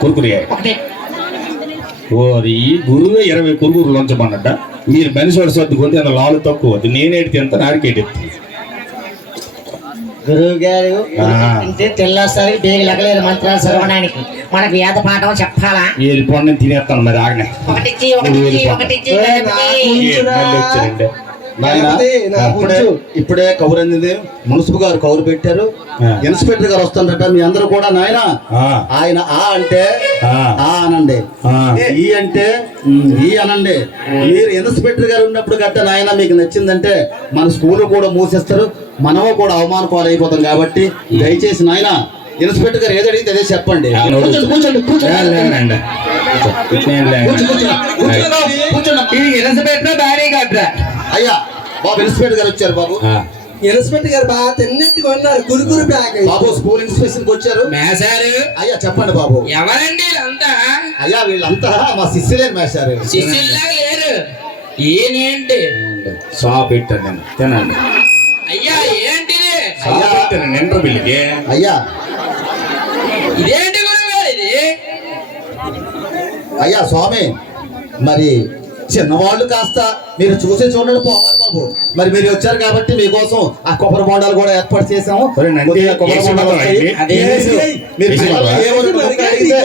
కురుకురే. ఒకటి. ఓరి గురువే ఇరవై కురుకురు lonచమన్నట మీరు మనిషి వాడు సర్దుకుంటే అందులో లాలు తక్కువ. నేనేటి ఎంత నాడికేటి గురువు గారు తెల్లాసరి బేగి లగలేదు మంత్రాలు చదవడానికి మనకు వేద పాఠం చెప్పాలా? ఏది పొండి తినేస్తాను మరి ఆగనే. ఒకటిచ్చి ఒకటిచ్చి ఒకటిచ్చి ఇప్పుడే కౌరు అందింది మున్సిపల్ గారు కౌరు పెట్టారు. ఇన్స్పెక్టర్ గారు వస్తుందట మీ అందరూ కూడా నాయన ఆయన ఆ అంటే ఆ, అనండి. ఈ అంటే ఈ అనండి మీరు ఇన్స్పెక్టర్ గారు ఉన్నప్పుడు గట్ట నాయన మీకు నచ్చిందంటే మన స్కూల్ కూడా మూసేస్తారు మనము కూడా అవమాన పాలైపోతాం కాబట్టి దయచేసి నాయన ఇన్స్పెక్టర్ గారు ఏది అడిగితే అదే చెప్పండి. కూర్చోండి కూర్చోండి కూర్చోండి. కూర్చోండి, కూర్చోండి. కూర్చోండి, కూర్చోండి. అయ్యా బాబు ఇన్స్పెక్టర్ గారు వచ్చారు బాబు. ఇన్స్పెక్టర్ గారు బాగా తిన్నట్టుగా ఉన్నారు కురుకురు బ్యాగ్ బాబు స్కూల్ ఇన్స్పెక్షన్కి వచ్చారు. మేసారు. అయ్యా చెప్పండి బాబు. ఎవరండి వీళ్ళంతా? అయ్యా వీళ్ళంతా మా శిష్యులే మేశారు శిష్యుల్లాగా లేరు. ఈయనేంటి? షాప్ పెట్టాను నేను. తినండి. అయ్యా ఏంటిది షాప్ పెట్టాను నిండ్ర బిల్లికి అయ్యా. ఇదేంటి గురువు ఇది? అయ్యా స్వామి మరి చిన్నవాళ్ళు కాస్త మీరు చూసి చూడండి పోవాలి బాబు. మరి మీరు వచ్చారు కాబట్టి మీకోసం ఆ కొబ్బరి బొండాలు కూడా ఏర్పాటు చేసాము కొద్దిగా కొబ్బరి బొండాలు వస్తాయి. అదే. మీరు అడిగితే,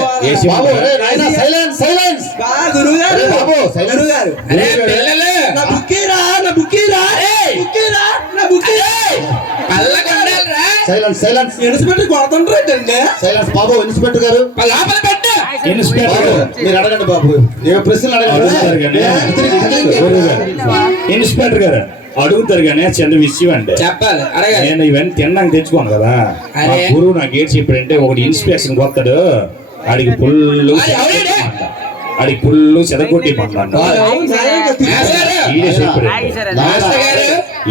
బాబు? ఒరేయ్ నాయనా, సైలెన్స్ సైలెన్స్ బా గురువు గారు అరే బాబు, సైలెన్స్. గురువు గారు అరే పిల్లలు. నా బుక్కీరా నా బుక్కీరా ఏయ్! బుక్కీరా నా బుక్కీరా పల్లకొండాలరా సైలెన్స్ సైలెన్స్ ఇన్స్పెక్టర్ కొడుతుంటారండి సైలెన్స్ బాబు ఇన్స్పెక్టర్ గారు. లోపల పెట్టు ఇన్స్పెక్టర్ మీరు అడగండి బాబు. ఏ ప్రశ్నలు కానీ. ఇన్స్పెక్టర్ గారు అడుగుతారు కానీ చిన్న విషయం అండి చెప్పాలి. అడగాలి. నేను ఇవన్నీ తిన్నాక తెచ్చుకోను కదా. గురువు నాకు ఏం చెప్పాడంటే ఒకటి ఇన్స్పెక్షన్ కొత్తాడు. ఆడికి ఎవడే? ఆడికి పుల్లు చెదగొట్టి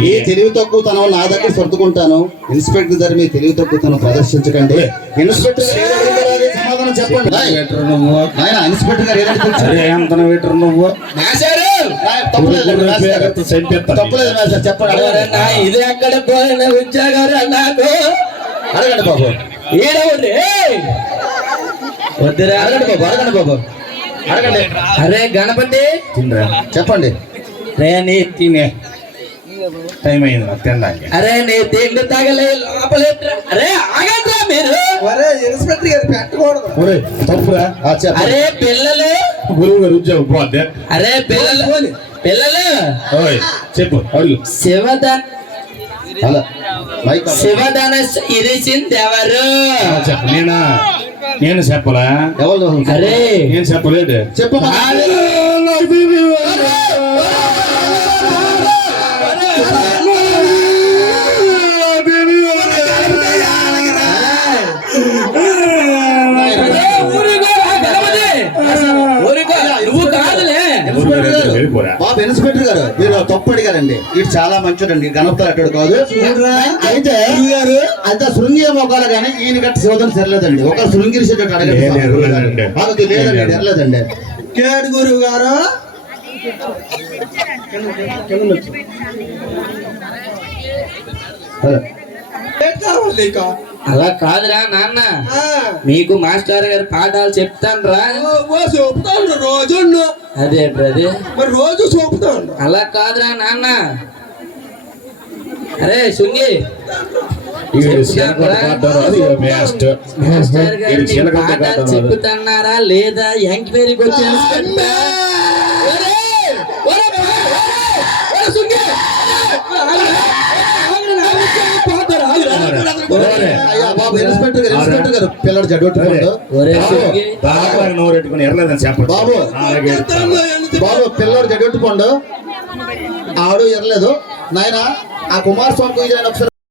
ఈ తెలివి తక్కువతనం నా దగ్గర సర్దుకుంటాను. ఇన్స్పెక్టర్ గారు మీ తెలివి తక్కువతనం ప్రదర్శించకండి. ఇన్స్పెక్టర్ చెప్పండి. నువ్వు. ఇన్స్పెక్టర్ గారు ఏదంటే తెలుసు. ఎంత వెటర్ తప్పులేదు చెప్పండి. ఇది ఎక్కడ పోయిన ఉద్యోగారు నాకు? అడగండి బాబు. ఈడవుడు వద్దురా. అడగండి బాబు అడగండి బాబు. అడగండి. అరే గణపతి. చెప్పండి. రే నీ తినే. టైం అయింది నాకు తినడానికి. అరే నీ తిండి తగలే లోపల అరే ఆగండ్రా మీరు. ఒరే ఇన్స్పెక్టర్ గారు పెట్టకూడదు. ఒరేయ్, తప్పురా? ఆ, చెప్పండి. అరే పిల్లలు. గురువు గారు ఉద్యోగం పోతే? అరే పిల్లలు. పిల్లలు. ఓయ్ చెప్పు అడుగు. Mic off. శివధనస్సు ఇరిసింది ఎవరు ఆ, చెప్పు నేనా? నేను చెప్పలా? ఎవరు అరే. నేను చెప్పలేదు. చెప్పు బాబు ఇన్స్పెక్టర్ గారు మీరు తప్పు అడిగారండి. ఇది చాలా మంచిదండి గణపతి అడ్డాడు కాదు. అయితే గారు? అంత శృంగి మొక్కలు కానీ ఈయన గట్టి శివదం సరలేదండి. ఒక శృంగిరి చెట్టు అడగండి బాబు. లేదండి. మాకు లేదండి ఎరలేదండి కేడు గురువు గారు? ఏం కావాలి? అలా కాదురా నాన్న. మీకు మాస్టర్ గారు పాఠాలు చెప్తాను రా ఓ, ఓ చూపుతాను రోజు అదే అదే మరి రోజు చూపుతాను అలా కాదురా నాన్న. అరే శృంగి. వీడు చిలకడ కాటారు, అది మేస్టర్. మాస్టర్ గారు వీడు నీకు చిలకడ పాఠాలు కాటారు. చెప్తున్నారా లేదా ఎంక్వైరీకి వచ్చి తెలుసుకుంటా? ఒరే, ఒరే, ఒరే, ఒరే, శృంగి! ఒరే, అయ్యా బాబు. ఇన్స్పెక్టర్ గారు ఇన్స్పెక్టర్ గారు పిల్లడు బాబు, శృంగి బాగా నోరు పెట్టుకుని ఎర్రలేదని చెప్పండి బాబు. అలాగే బాబు పిల్లడు జడ్డొట్టుకోండు ఆడు ఎరలేదు నాయన ఆ కుమారస్వామి ఒకసారి